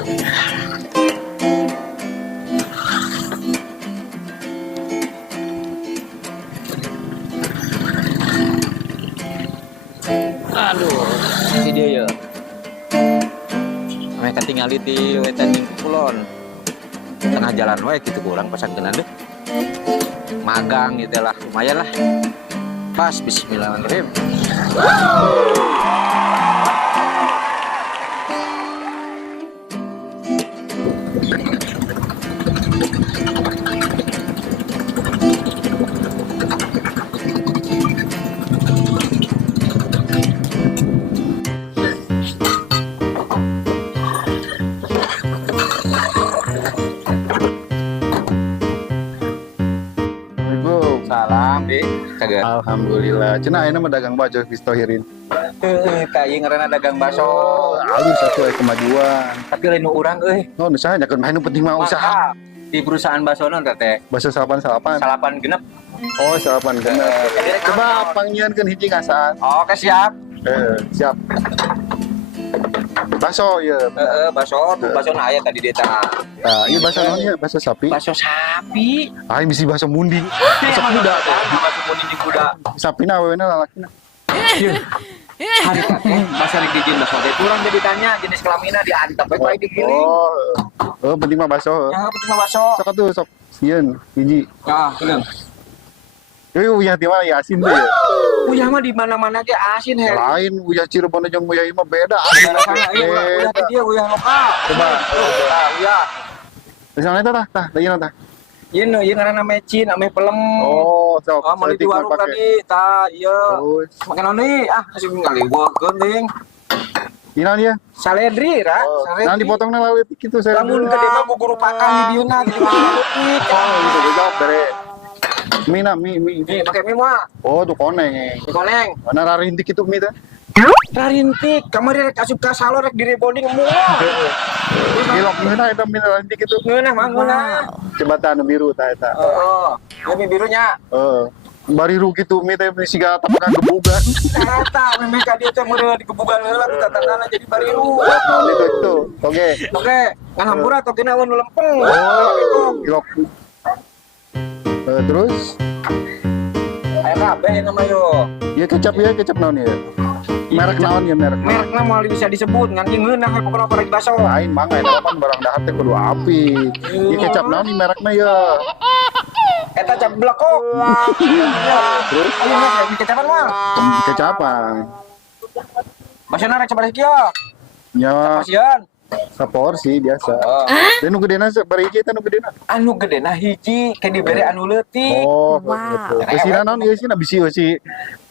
Aduh, si dia ya. Mereka tinggal di wetan yang kulon. Tengah jalan wae gitu kurang pasang kena deh. Magang gitu lah, lumayan lah. Pas bismillahirrahmanirrahim. Salam deh, kagak. Alhamdulillah. Cenah ayeuna mah dagang baju geus tohirin. Kayak ngaranna dagang baso. Alus satu kemajuan. Tapi lain nu urang euy. Oh, nu saha nyakeun main nu penting mah usaha. Di perusahaan baso non teh. Baso salapan. Salapan genep. Oh, salapan genep. Coba panggieunkeun hiji ngasan. Oke siap. Siap. Baso ya. Baso na aya tadi dia tah. Nah, ieu baso naon ya? Baso sapi. Baso sapi. Ah, bisi baso munding. Baso kuda. Baso munding di kuda. Sapina awewena lalakina. Hari teh bahasa rek dijieun baso teh kurang jadi tanya jenis kelamina diantep we bae digiling. Oh, penting mah baso. Ya penting mah baso. Sok atuh sok. Sieun hiji. Ah, bener. Yo uyah ti mah ya asin tuh ya. Uyah mah di mana-mana ge asin he. Lain uyah Cirebon jeung uyah ieu mah beda. Uyah teh dia uyah lokal. Coba. Uyah. Misalnya tah, lain tah. Ieu ngaranna mecin, ame pelem. Oh, sok. Meuli di warung tadi, tah ieu. Make naon deui? Asup ngaliweukeun teuing. Ina dia. Saledri ra, saledri. Nah dipotongna lawet kitu saya. Lamun gede mah guguru pakang di dieuna gitu. Oh, gitu jawab bere. Mi. Nih, pakai mie mah. Oh, tuh koneng. Koneng. Mana rarintik itu mi teh? Rarintik, kamari rek asup ka salon rek direbonding moal. Gilok ngeuna eta mi rarintik itu. Ngeunah mah ngeunah. Coba tah nu biru tah eta. Heeh. Ya mie birunya. Bariru gitu mi teh siga tapakan gebugan. Eta memang ka dieu teh meureun digebugan heula ku tatanana jadi bariru. Naon itu. Oke. Oke, ngan hampura togena nu lempeng. Oh, gilok. Terus Aya kabeh nama yo. ya kecap naon ya? Merek naon ya merek? Merekna moal bisa disebut ngan ieu ngeunah we pokona barang baso. Lain mangga eta kan barang dahar teh kudu api. Ieu kecap naon nih merekna ya? Eta cap blekok. Terus Ayo mah kecapan mah. kecapan. Basana rek sabar kieu. Ya, Pasieun. saporsi biasa. Dan nu gedena bari hiji teh nu gedena. Anu gedena hiji ke dibere anu leutik. Oh, wow. Eusina naon ieu sina bisi eusi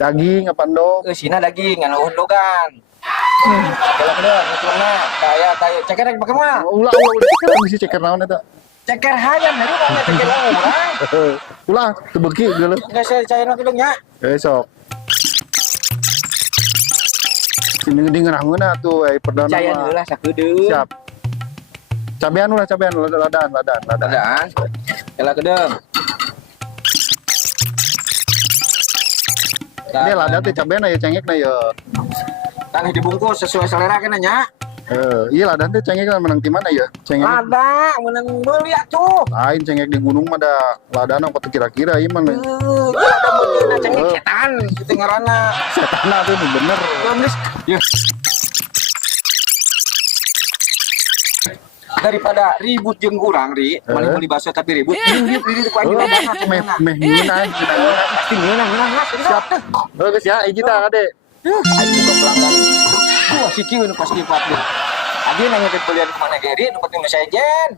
daging apa endog? Eusina daging anu undogan. Kalau bener, ngutuna kayak ceker rek pake mah. Ulah bisi ceker naon eta? Ceker hayam dari mana ceker urang. Ulah teu beuki geuleuh. Geus saya nu kieu nya. Sok. Ini ngeunah tuh perdana mah. Cayan heula sakedeung. Siap. Cabean ladaan. Ladaan. Kela kedeung. Ini lada teh cabean ya cengekna ya. Tangih dibungkus sesuai selera kana nya. Iya lada teh cengek menang di mana ya? Cengek. Lada meunang meuli atuh. Lain cengek di gunung mah da ladana apa kira-kira ieu mah. Lada meunang cengek setan kitu ngaranna. Setanna tuh bener. Geus. Daripada ribut jeung urang ri, mani meuli baso tapi ribut. Ini ku anjeun ladana. Meh ngeunah. Pasti ngeunah Siap. Geus ya hiji tah Kade. Aing juga pelanggan. Si kieu nu pas kipat deui. Abi nanya ke kuliah di mana Geri, nu penting mah sejen.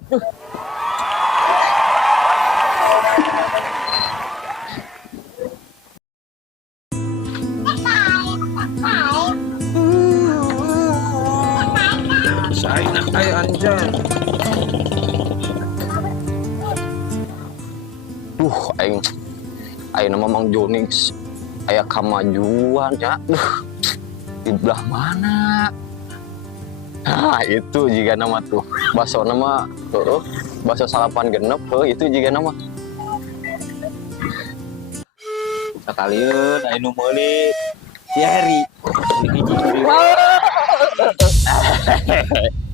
Saya ayo anjan. Aing nama Mang Jonix. Aya kamajuan ya. Di belah mana? Nah, itu jika nama tuh. Baso nama baso salapan genep, itu jika nama. Sekalian anu meuli si Heri.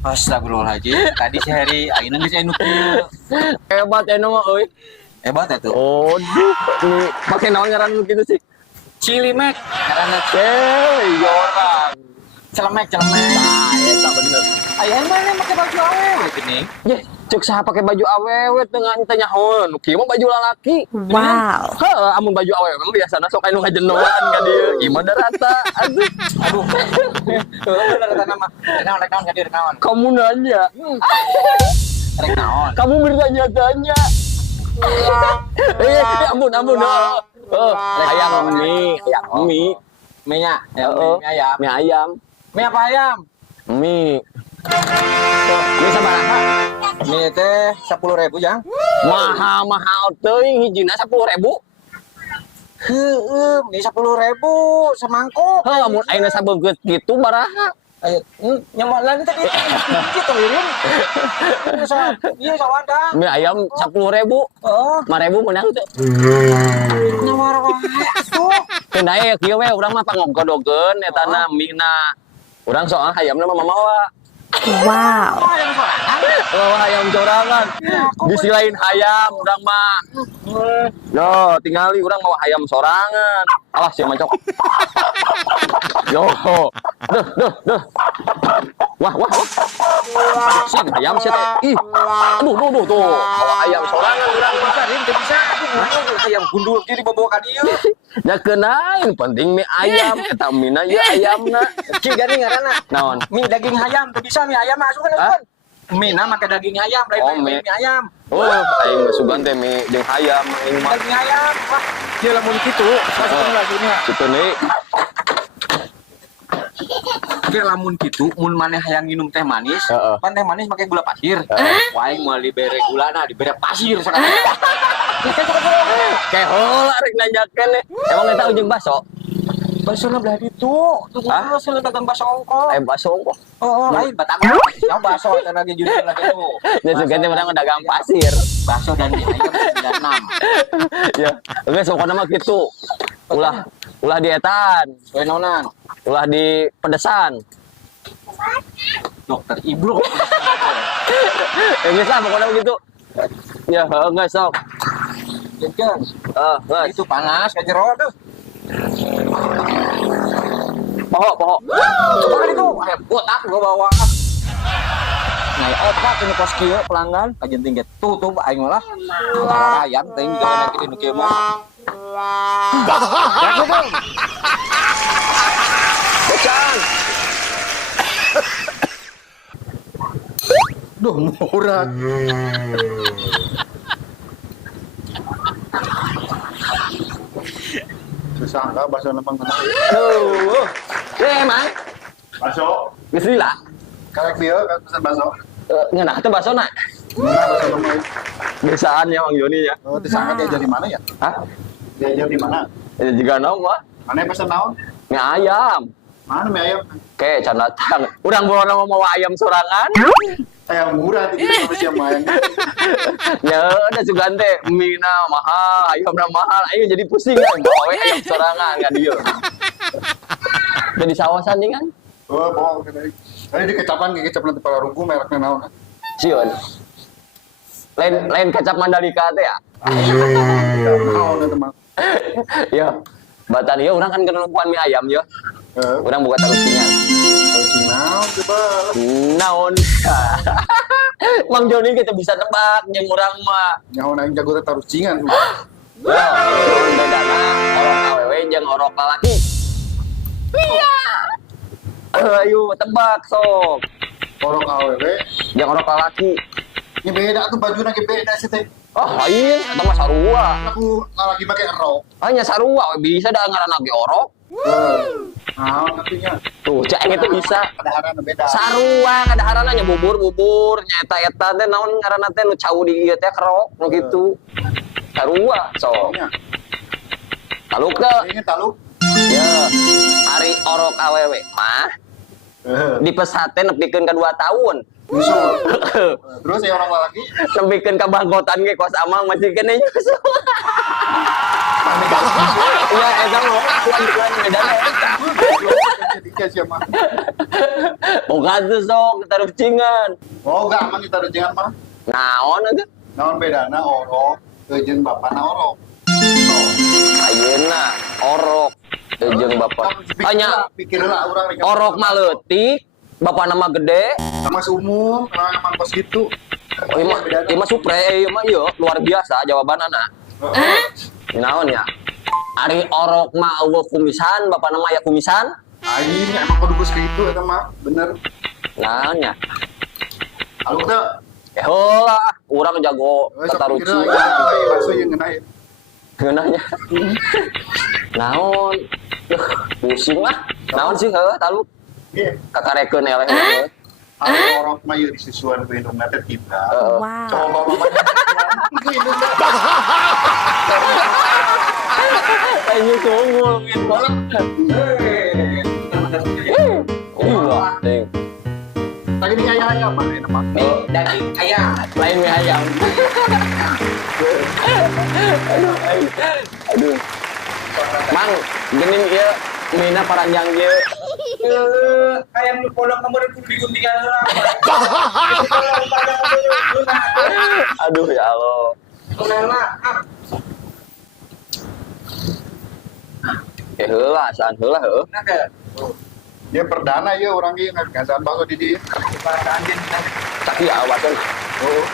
Astagfirullahaladzim. Tadi si Heri, ayeuna geus anu kieu. Hebat eno mah euy. Hebat atuh. Oh, ini pakai naon ngaran lu gitu sih? Cilimek karena Iya orang. celemek. Nah, eta bener. Aya mana make baju awewe geuning. Ye, cek saha pakai baju awewe tengah tanya nyahoeun. Nu kieu mah baju lalaki. Wow. Heuh, amun baju awewe mah biasana sok anu ngajenoan ka dieu. Gimana rata? Aduh. Aduh. Bener eta mah. Rek naon ka dieu rek naon. Kamu nanya. Rek naon. Kamu bertanya-tanya. Ampun. Hayam mie. Mie nya, Heeh. mie ayam. Mie ayam. Mie apa ayam? Mie. Mie sabaraha? Mie teh 10.000 jang. Mahal teuing hijina 10.000. Heueuh, mie 10.000 semangkuk. Heuh, amun ayeuna sabeungkeut kitu baraha? Ayo, nyaman lain tadi gitu irin. Iya sawanda. Mie ayam 10.000. Oh, 5.000 menang tuh. nyawar wae atuh. Teu dae kieu we urang mah panggodogeun eta na mie na. Urang soal hayamna mah mamawa. Wow. Hayam corangan. Disilain hayam urang mah. Yo, tingali urang mau hayam sorangan. Awas ya macok. Yo. Duh. Wah. Sing hayam sih teh. Ih. Aduh tuh. Bawa hayam sorangan urang mah. Bisa. Aduh, ayam gundul kiri bawa ka dieu. Ya kenain penting mie ayam eta mina ye ayamna. Ki gani ngaranna. Naon? Mie daging ayam teu bisa mie ayam asukeun asukeun. Mie na make daging ayam, lain mie. mie ayam. Oh, aing mah sugan teh mie jeung hayam aing mah. Daging ayam. Wah, dia lamun kitu, masukeun lagunya. Kitu nih. Dia lamun kitu, mun maneh hayang nginum teh manis, Heeh. pan teh manis make gula pasir. Wah, aing moal dibere gulana, dibere pasir sekarang. Kayak heula rek nanyakeun nih. Emang eta ujung baso? Basona belah ditu, tuh Hah? hasil dagang baso ongkol. Baso kok. Oh, lain batagor. Ya baso teh lagi jujur lagi tuh. Ya sugan teh menang dagang pasir. Baso dan mie ayam 96. Ya, geus pokona mah kitu. Ulah dietan, Soe naonan? ulah di pedesan. Dokter Ibro. Geus lah pokona begitu. Ya, geus sok. Jangan. Geus. Itu panas ka jero tuh. Poho. Coba kali tuh, ayam botak gua bawa. Nah, otak ini kos kieu pelanggan, kajenting ge tutup aing malah. Ayam teuing gawe lagi di kieu mah. Ya tuh. Bocang. Duh, murah. Sesangka bakso nempang tenang. Aduh. Emang Bakso, geus lila. kayak dia kan pesan bakso. Ngeunah teh basona. Mana bakso namanya? Biasaan ya Mang Joni ya. Oh, disangka diajar di mana ya? Hah? Diajar di mana? Ya juga naon mah. Mana yang pesan naon? Mie ayam. Mana mie ayam? Kayak can datang. Urang bawa nama mau ayam sorangan. Ayam murah tidak sama siapa ayam. Ya udah juga teh mie na mahal, ayam na mahal. Ayo jadi pusing kan bawa ayam sorangan ka dieu. Jadi sawasan nih kan. Oh, bohong tadi di kecapan nanti para runggu mereknya naon. Sieun. Lain kecap Mandalika teh ya. Naon teman. Ya. Batan ieu urang kan keneupuan mie ayam ya. Urang boga tarusingan. Naon coba. Naon? Mang Joni kita bisa nebak jeung urang mah. Nyaho aing jago teh tarucingan. Ya, bedana orok awewe jeung orok lalaki. Iya. Ayo tebak sok. Orok awewe. Jeung orok lalaki. Ini beda tuh bajuna ge beda sih teh. Oh, lain eta mah sarua. Aku lagi pakai rok. Hanya sarua we bisa da ngaranna ge orok. Naon artinya? Tuh, cek itu bisa. Kadaharan beda. Sarua ngadaharanna nya bubur nya eta teh naon ngaranna teh nu cau di ieu teh kerok nu kitu. Sarua sok. Taluk teh. Ini taluk. Ya, hari orok awewe mah dipesaten nepikeun ka 2 tahun. Nyusul. Terus yang orang lagi Nepikeun ka bagotan ge kos amang masih kene nyusul. Ya, eta mah kuan medan eta. kayak siapa? Oh tuh sok kita rucingan. Oh enggak, emang kita rejengan mah. Naon aja. Naon bedana orok, jeung bapana orok. Ayeuna orok jeung bapak. Tanya pikirlah urang rek. orok mah leutik, bapak nama gede. Sama umum, orang emang kos gitu. Oh iya mah supre, iya mah iya luar biasa jawaban anak. Naon ya? Ari orok mah eueuh kumisan, bapak nama ya kumisan. Aing emang kudu geus kitu eta mah, bener. Naon ya? Aluk teh. Heula, urang jago tata ruci. Bakso yang ngena ya. Geunahnya. Naon? Pusing lah. Naon sih heuh taluk? Iya. Kakarekeun eleh. Orok mah ieu disusuan ku indungna teh tiba. Wow. Coba mamanya ku indungna. Ayo tunggul gitu. Iya, ding. Tadi ini ayam mah enak mah. Daging ayam. Lain mie ayam. Aduh. Mang, gening ieu mina paranjang ieu. Ayam lu polong kemarin kudu diguntingan heula. Aduh ya Allah. Kenapa? Heula, saan heula heuh. Dia perdana ya orang ieu ngasan bakso di dieu. Cak ieu awasan. Oh,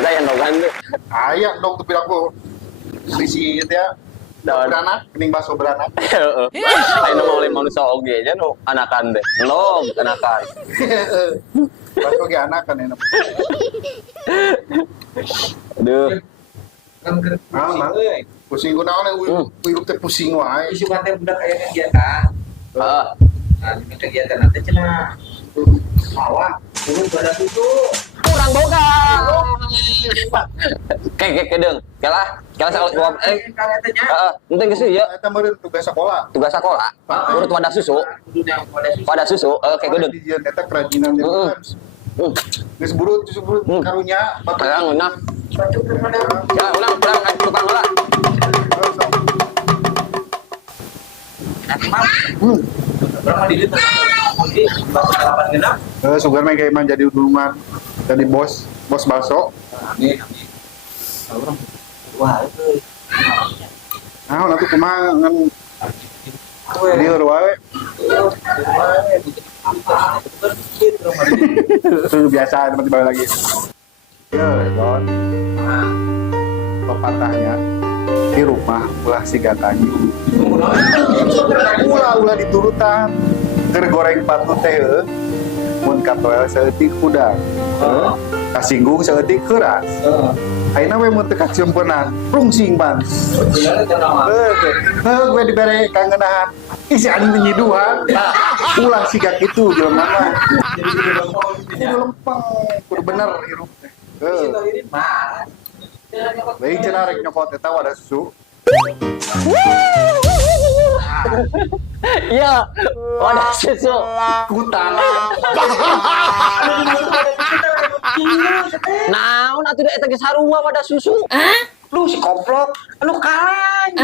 Kita yang dogan tuh. aya dong tuh piraku. Sisi ieu teh beranak, kening bakso beranak. Heeh. Ayeuna mah oleh manusia oge nya nu anakan teh. Belum anakan. Bakso ge anak kan enak. Aduh. Pusing ku naon uiruk teh pusing wae. Isu teh budak aya kegiatan. Heeh. Nah, ini kegiatan nanti cenah. Awak turun pada tutup. Kurang boga. Kayak kedeung. Kalah salah jawab heeh, penting geus ieu. Eta meureun tugas sekolah. Tugas sekolah. Urut wadah susu. Wadah susu kayak gedeung. Di dieu eta kerajinan dia. Geus burut karunya Perang enak. Ya, ulang tukang heula. Berapa di dieu? Bakal 8 genap. Sugar mah kayak jadi duluan. Jadi bos bakso. Amin. Wah, itu. Nah, nanti kumaha ngan lieur wae. Biasa nanti balik lagi. Ya, Don. Pepatahnya di rumah ulah siga kanyu. Ulah diturutan. Keur goreng patu teh mun katoel saeutik udang. Kasinggung saeutik keras. Ayeuna we mun teu kacempenan, rungsing ban. Gue dibere kangenahan. Isi anjing menyiduhan. Ulah siga kitu jelema mah. Kudu lempeng, kudu bener hirup teh. Lain cenah rek nyokot eta wadah susu. Iya, wadah susu. Kutang. Naon atuh da eta ge sarua wadah susu. Lu si koplok, lu kalah.